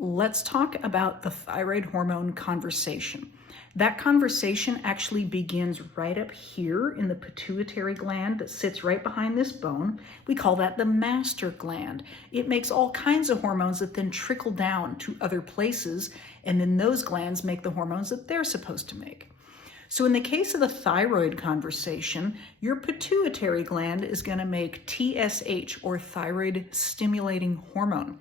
let's talk about the thyroid hormone conversation. That conversation actually begins right up here in the pituitary gland that sits right behind this bone. We call that the master gland. It makes all kinds of hormones that then trickle down to other places, and then those glands make the hormones that they're supposed to make. So in the case of the thyroid conversation, your pituitary gland is going to make TSH, or thyroid stimulating hormone.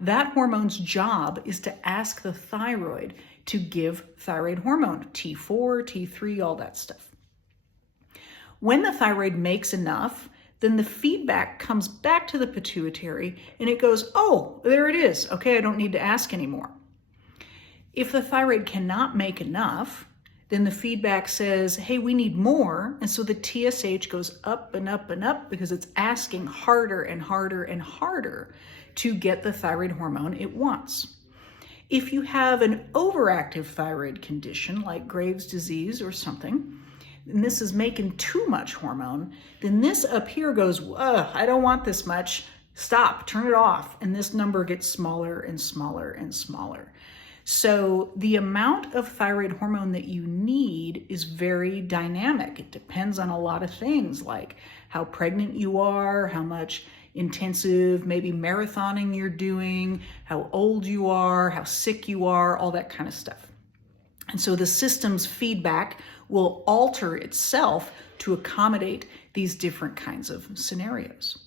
That hormone's job is to ask the thyroid to give thyroid hormone, T4, T3, all that stuff. When the thyroid makes enough, then the feedback comes back to the pituitary and it goes, oh, there it is. Okay, I don't need to ask anymore. If the thyroid cannot make enough, then the feedback says, hey, we need more. And so the TSH goes up and up and up because it's asking harder and harder and harder to get the thyroid hormone it wants. If you have an overactive thyroid condition like Graves' disease or something, and this is making too much hormone, then this up here goes, I don't want this much. Stop, turn it off. And this number gets smaller and smaller and smaller. So the amount of thyroid hormone that you need is very dynamic. It depends on a lot of things like how pregnant you are, how much intensive, maybe marathoning you're doing, how old you are, how sick you are, all that kind of stuff. And so the system's feedback will alter itself to accommodate these different kinds of scenarios.